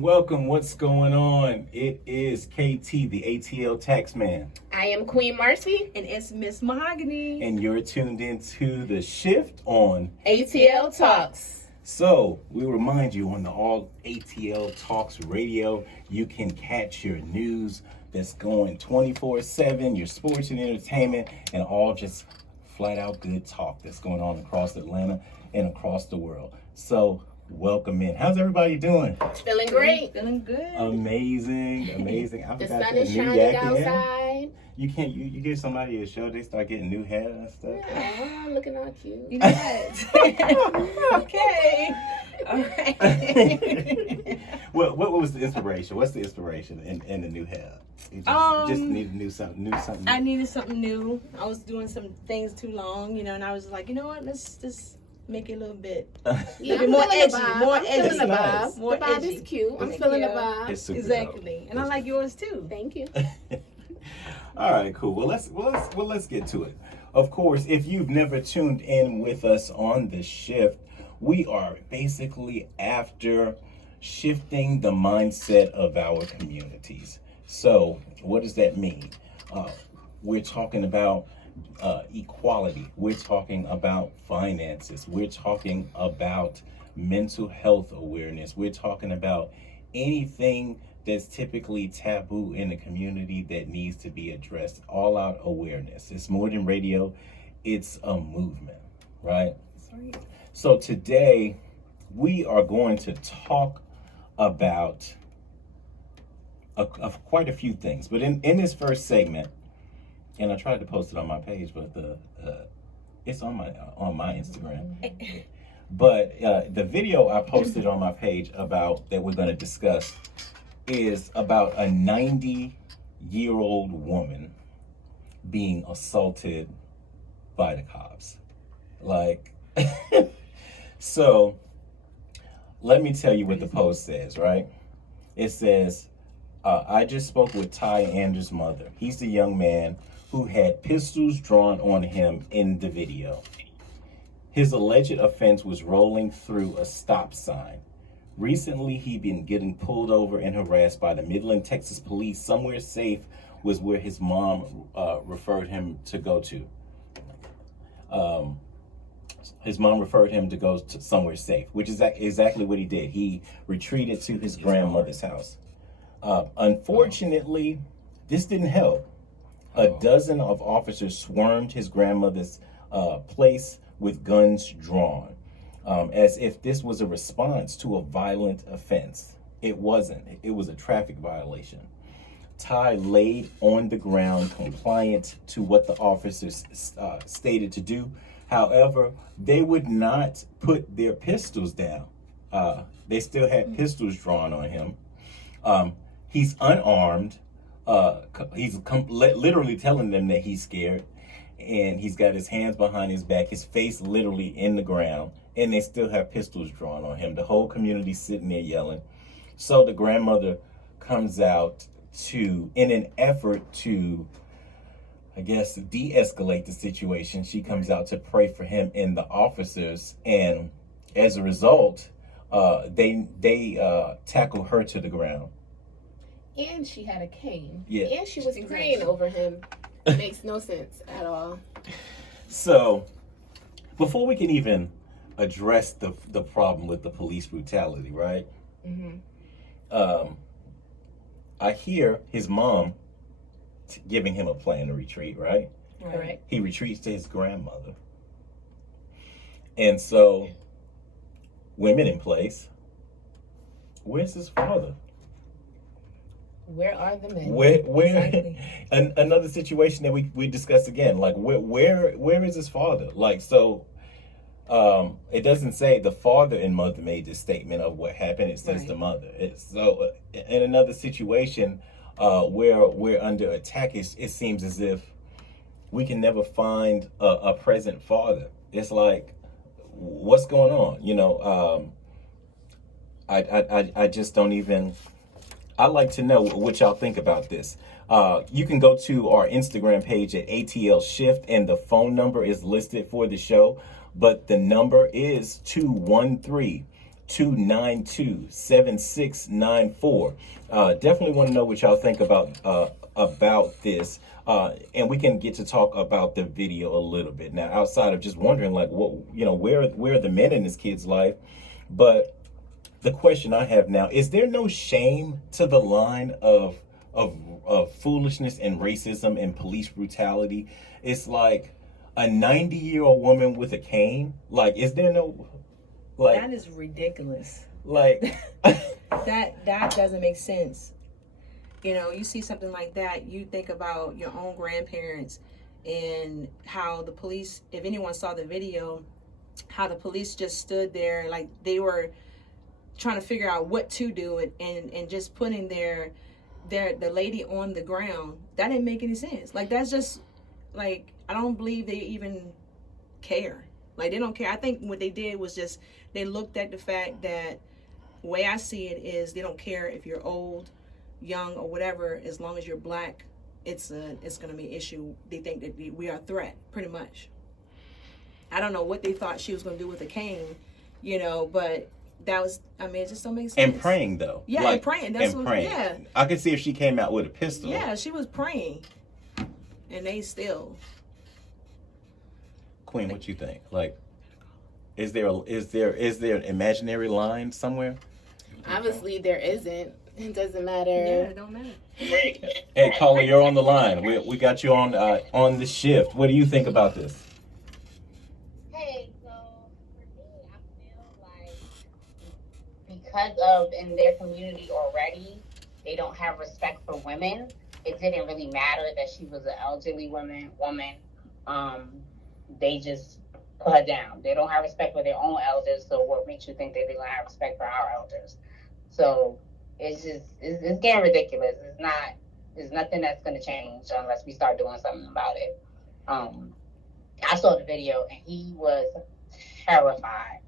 Welcome. What's going on? It is KT, the ATL Taxman, I am Queen Marcy. And it's Miss Mahogany. and you're tuned into the shift on ATL Talks. So we remind you on the All ATL Talks radio, you can catch your news that's going 24/7, your sports and entertainment, and all just flat out good talk that's going on across Atlanta and across the world. So welcome in. How's everybody doing? Feeling great. Feeling good. Amazing. I The forgot sun that is new shining yak in. outside. You can't you give somebody a show, they start getting new hair and stuff. Oh, looking all cute. You know what? Okay. All right. What was the inspiration? What's the inspiration in the new hair? You just need something new. I needed something new. I was doing some things too long, and I was like, you know what? Let's just make it a little bit, Yeah, bit more edgy, more I'm edgy. feeling the vibe. Nice. More The vibe edgy. is cute. I'm Thank feeling the you. vibe. It's super Exactly. dope. And I like yours too. Thank you. All right, cool. Well, let's get to it. Of course, if you've never tuned in with us on the shift, we are basically after shifting the mindset of our communities. So, what does that mean? We're talking about equality. We're talking about finances. We're talking about mental health awareness. We're talking about anything that's typically taboo in the community that needs to be addressed. All out awareness. It's more than radio, it's a movement, right? Sorry. So today we are going to talk about quite a few things. But in this first segment, and I tried to post it on my page, but it's on my Instagram. But the video I posted on my page about that we're going to discuss is about a 90-year-old woman being assaulted by the cops. Like, so let me tell you what the post says, right? It says, I just spoke with Ty Anders' mother. He's the young man who had pistols drawn on him in the video. His alleged offense was rolling through a stop sign. Recently, he'd been getting pulled over and harassed by the Midland, Texas police. Somewhere safe was where his mom referred him to go to. His mom referred him to go to somewhere safe, which is exactly what he did. He retreated to his grandmother's house. Unfortunately, this didn't help. A dozen of officers swarmed his grandmother's place with guns drawn, as if this was a response to a violent offense. It wasn't. It was a traffic violation. Ty laid on the ground, compliant to what the officers stated to do. However, they would not put their pistols down. They still had pistols drawn on him. He's unarmed. He's literally telling them that he's scared, and he's got his hands behind his back, his face literally in the ground, and they still have pistols drawn on him. The whole community sitting there yelling. So the grandmother comes out in an effort to, I guess, de-escalate the situation. She comes out to pray for him and the officers, and as a result, they tackle her to the ground. And she had a cane. Yeah. And she was praying over him. It makes no sense at all. So, before we can even address the problem with the police brutality, right? Mm-hmm. I hear his mom giving him a plan to retreat, right? Correct. He retreats to his grandmother. And so, women in place, where's his father? Where are the men? Where Exactly. another situation that we discussed again, like where is his father? Like, so it doesn't say the father and mother made this statement of what happened. It says the mother. It's so in another situation where we're under attack, it seems as if we can never find a present father. It's like, what's going on? I just don't even. I'd like to know what y'all think about this. You can go to our Instagram page at ATL Shift, and the phone number is listed for the show, but the number is 213 292-7694. Definitely want to know what y'all think about this. And we can get to talk about the video a little bit now, outside of just wondering, like, what, where are the men in this kid's life? But the question I have now is: there no shame to the line of foolishness and racism and police brutality? It's like a 90-year-old woman with a cane. Like, is there no, like, that is ridiculous. like That doesn't make sense. You see something like that, you think about your own grandparents and how the police, if anyone saw the video, how the police just stood there like they were trying to figure out what to do, and just putting the lady on the ground. That didn't make any sense. Like, that's just, like, I don't believe they even care. Like, they don't care. I think what they did was just, they looked at the fact that, the way I see it is, they don't care if you're old, young, or whatever. As long as you're black, it's going to be an issue. They think that we are a threat, pretty much. I don't know what they thought she was going to do with a cane, but that was, it just don't make sense. And praying, though. Yeah, like, and praying. That's and what, praying. yeah. I could see if she came out with a pistol. Yeah, she was praying. And they still. Queen, what you think? Like, is there an imaginary line somewhere? Obviously, there isn't. It doesn't matter. Yeah, it don't matter. Hey, caller, you're on the line. We got you on the shift. What do you think about this? Hey, so for me, I feel like because of in their community already, they don't have respect for women. It didn't really matter that she was an elderly woman. They just put her down. They don't have respect for their own elders. So what makes you think that they're gonna have respect for our elders? So it's getting ridiculous. It's nothing that's gonna change unless we start doing something about it. I saw the video and he was terrified.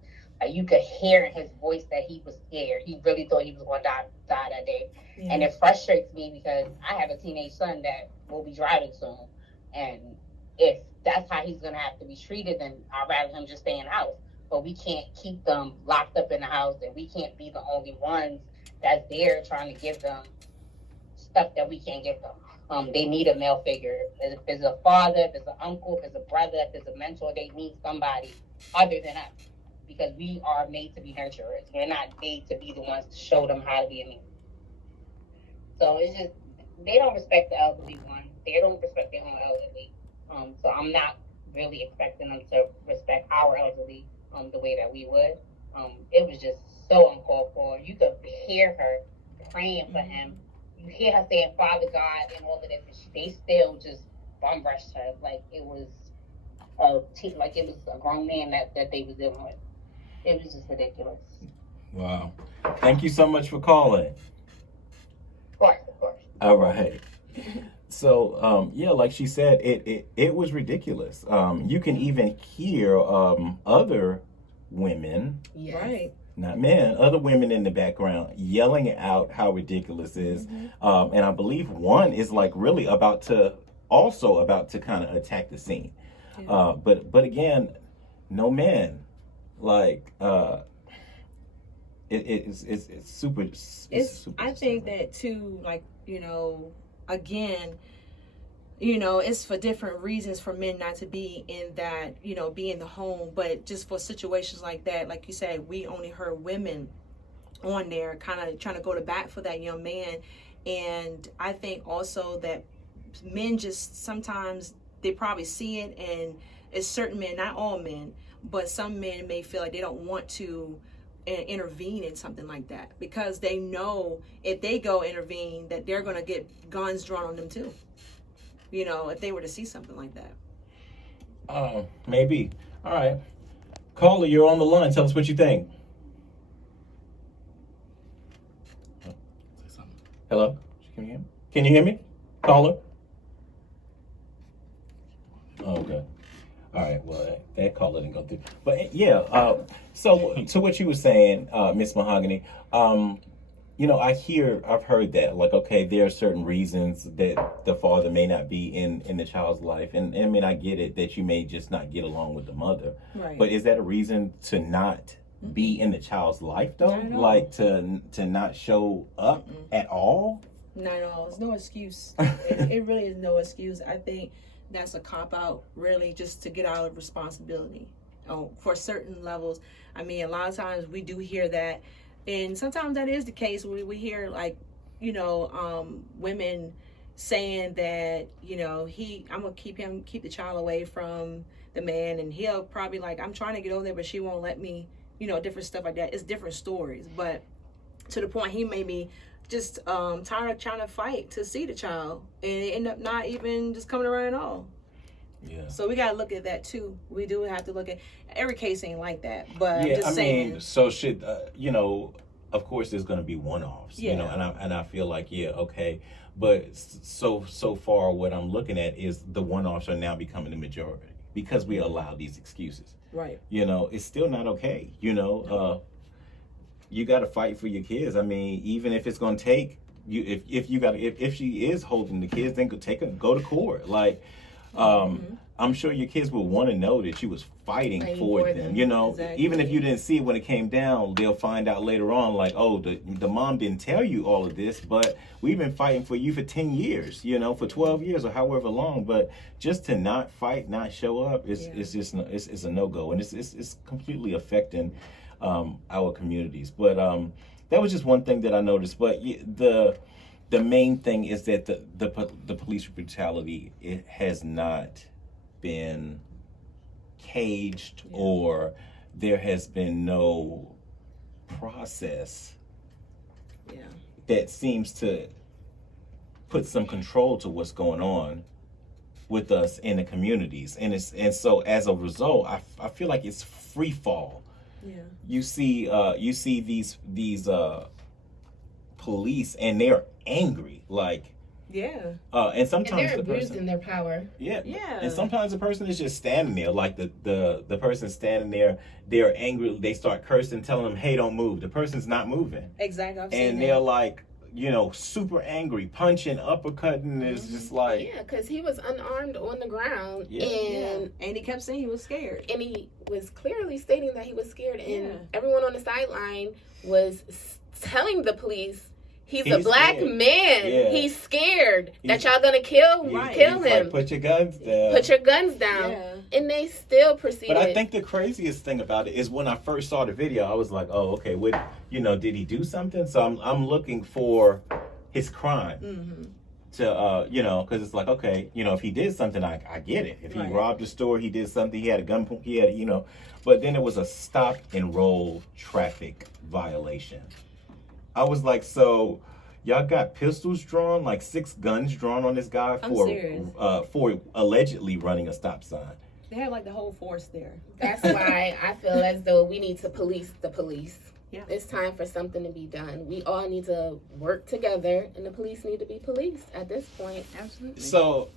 Like, you could hear in his voice that he was scared. He really thought he was going to die that day. Yeah. And it frustrates me because I have a teenage son that will be driving soon. And if that's how he's going to have to be treated, then I'd rather him just stay in the house. But we can't keep them locked up in the house, and we can't be the only ones that's there trying to give them stuff that we can't give them. They need a male figure. If it's a father, if it's an uncle, if it's a brother, if it's a mentor, they need somebody other than us. Because we are made to be nurturers. We're not made to be the ones to show them how to be a man. So it's just, they don't respect the elderly one. They don't respect their own elderly. So I'm not really expecting them to respect our elderly the way that we would. It was just so uncalled for. You could hear her praying for him. You hear her saying, Father God, and all of this. And they still just bum rushed her like it was a grown man that they was dealing with. It was just ridiculous. Wow. Thank you so much for calling. Of course. All right. So, like she said, it was ridiculous. You can even hear other women, Yes. Right. not men, other women in the background yelling out how ridiculous it is. And I believe one is like really about to kind of attack the scene. Yeah. But again, no man. Like it's super. I think that too. Like, again, it's for different reasons for men not to be in that, be in the home. But just for situations like that, like you said, we only heard women on there kind of trying to go to bat for that young man. And I think also that men just sometimes they probably see it, and it's certain men, not all men, but some men may feel like they don't want to intervene in something like that because they know if they go intervene that they're going to get guns drawn on them too. If they were to see something like that. Maybe. All right. Caller, you're on the line. Tell us what you think. Hello? Can you hear me? Can you hear me? Caller? Oh, okay. All right, well, that caller didn't go through. But yeah, so to what you were saying, Miss Mahogany, I've heard that, like, okay, there are certain reasons that the father may not be in the child's life. And I mean, I get it that you may just not get along with the mother. Right. But is that a reason to not be in the child's life though? Not at all. Like to not show up at all? Not at all. There's no excuse. It really is no excuse. I think that's a cop out, really, just to get out of responsibility. For certain levels. I mean, a lot of times we do hear that, and sometimes that is the case. We hear, like, women saying that, I'm gonna keep the child away from the man, and he'll probably, like, I'm trying to get over there, but she won't let me, different stuff like that. It's different stories, but to the point he may be just tired of trying to fight to see the child, and end up not even just coming around at all. Yeah. So we gotta look at that too. We do have to look at every case ain't like that, but Yeah, I'm just saying. so should of course there's going to be one-offs, Yeah. and I feel like, yeah, okay, but so far what I'm looking at is the one-offs are now becoming the majority because we allow these excuses. Right. It's still not okay. You got to fight for your kids. I mean, even if it's going to take you, if she is holding the kids, then go to court. Like, I'm sure your kids will want to know that you was fighting for them. Exactly. Even if you didn't see it when it came down, they'll find out later on, like, oh, the mom didn't tell you all of this, but we've been fighting for you for 10 years, for 12 years or however long. But just to not fight, not show up, it's just it's a no-go, and it's completely affecting our communities. But that was just one thing that I noticed. But the main thing is that the police brutality, it has not been caged, or there has been no process that seems to put some control to what's going on with us in the communities, and so as a result, I feel like it's free fall. Yeah. You see these police, and they're angry, like. Yeah. And sometimes And they're the person, abusing their power. Yeah. And sometimes the person is just standing there, like the person standing there, they're angry, they start cursing, telling them, hey, don't move. The person's not moving. Exactly. I've seen And they're like, super angry, punching, uppercutting. It's just like, Yeah, because he was unarmed on the ground, Yeah. And he kept saying he was scared. and he was clearly stating that he was scared, and Yeah. everyone on the sideline was telling the police, he's a He's black scared. man. Yeah. He's scared that He's- y'all gonna kill he's him. like, put your guns down. Put your guns down. Yeah. And they still proceeded. But I think the craziest thing about it is when I first saw the video, I was like, oh, okay, did he do something? So I'm looking for his crime. Mm-hmm. To because it's like, okay, if he did something, I get it. If he Right. robbed a store, he did something, he had a gun, he had, but then it was a stop and roll traffic violation. I was like, so y'all got pistols drawn, like 6 guns drawn on this guy I'm serious. for allegedly running a stop sign. They have like the whole force there. That's why I feel as though we need to police the police. Yeah. It's time for something to be done. We all need to work together, and the police need to be policed at this point. Absolutely. So,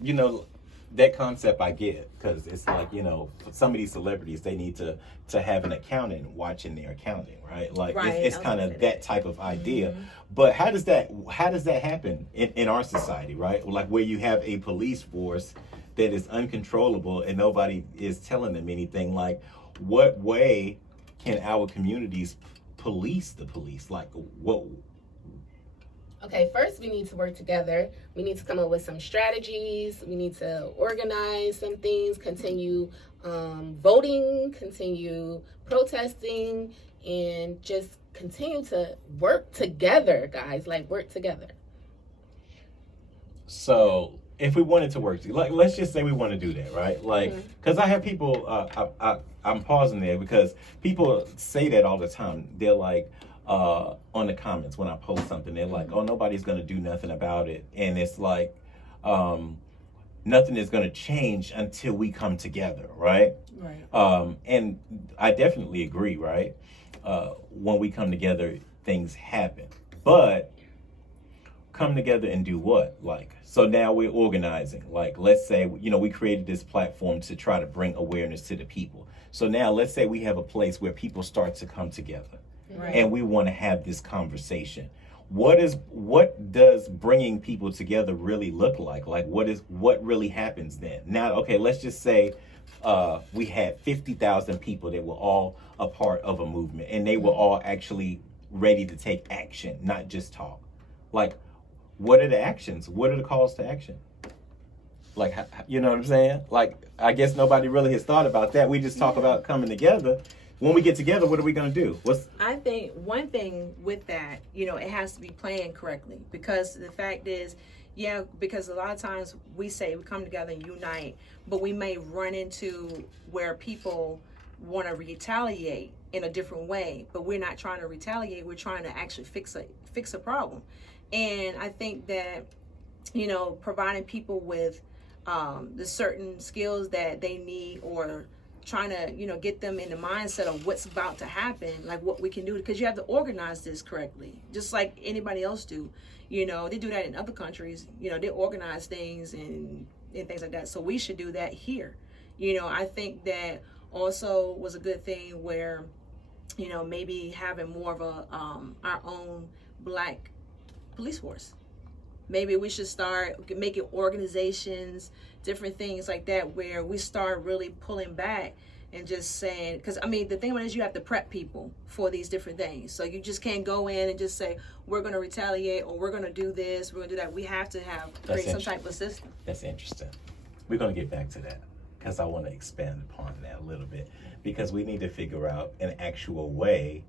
that concept I get, because it's like, for some of these celebrities, they need to have an accountant watching their accounting, right? Like, Right, it's I was kind gonna of say that type of idea. But how does that happen in our society, right? Like, where you have a police force that is uncontrollable and nobody is telling them anything. Like, what way can our communities police the police? Like, what? Okay, first we need to work together. We need to come up with some strategies. We need to organize some things, continue voting, continue protesting, and just continue to work together, guys. Like, work together. So if we wanted to work, like, let's just say we want to do that, right? Like, because I have people, I'm pausing there because people say that all the time. They're like, on the comments when I post something, they're like, oh, nobody's going to do nothing about it. And it's like, nothing is going to change until we come together, right? Right. And I definitely agree, right? When we come together, things happen. But come together and do what? Like, so now we're organizing. Like, let's say, we created this platform to try to bring awareness to the people. So now let's say we have a place where people start to come together. Right. And we want to have this conversation. what does bringing people together really look like? Like what really happens then? Now, okay, let's just say we had 50,000 people that were all a part of a movement, and they were all actually ready to take action, not just talk. Like, what are the actions? What are the calls to action? Like, you know what I'm saying? Like, I guess nobody really has thought about that. We just talk about coming together. When we get together, what are we going to do? I think one thing with that, it has to be planned correctly, because the fact is, because a lot of times we say we come together and unite, but we may run into where people want to retaliate in a different way, but we're not trying to retaliate. We're trying to actually fix a problem. And I think that, providing people with the certain skills that they need, or trying to, get them in the mindset of what's about to happen, like what we can do, because you have to organize this correctly, just like anybody else do. They do that in other countries. They organize things and things like that. So we should do that here. I think that also was a good thing where, maybe having more of a our own Black police force. Maybe we should start making organizations, different things like that, where we start really pulling back and just saying, because the thing about it is you have to prep people for these different things. So you just can't go in and just say, we're going to retaliate, or we're going to do this, we're going to do that. We have to create some type of system. That's interesting. We're going to get back to that, because I want to expand upon that a little bit, because we need to figure out an actual way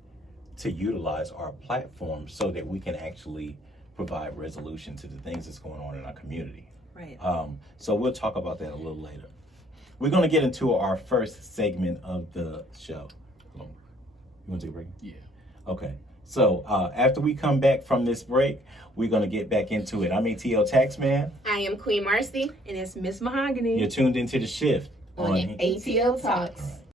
to utilize our platform so that we can actually provide resolution to the things that's going on in our community. Right. So we'll talk about that a little later. We're going to get into our first segment of the show. You want to take a break? Yeah. Okay. So after we come back from this break, we're going to get back into it. I'm ATL Taxman. I am Queen Marcy. And it's Miss Mahogany. You're tuned into The Shift on ATL Talks.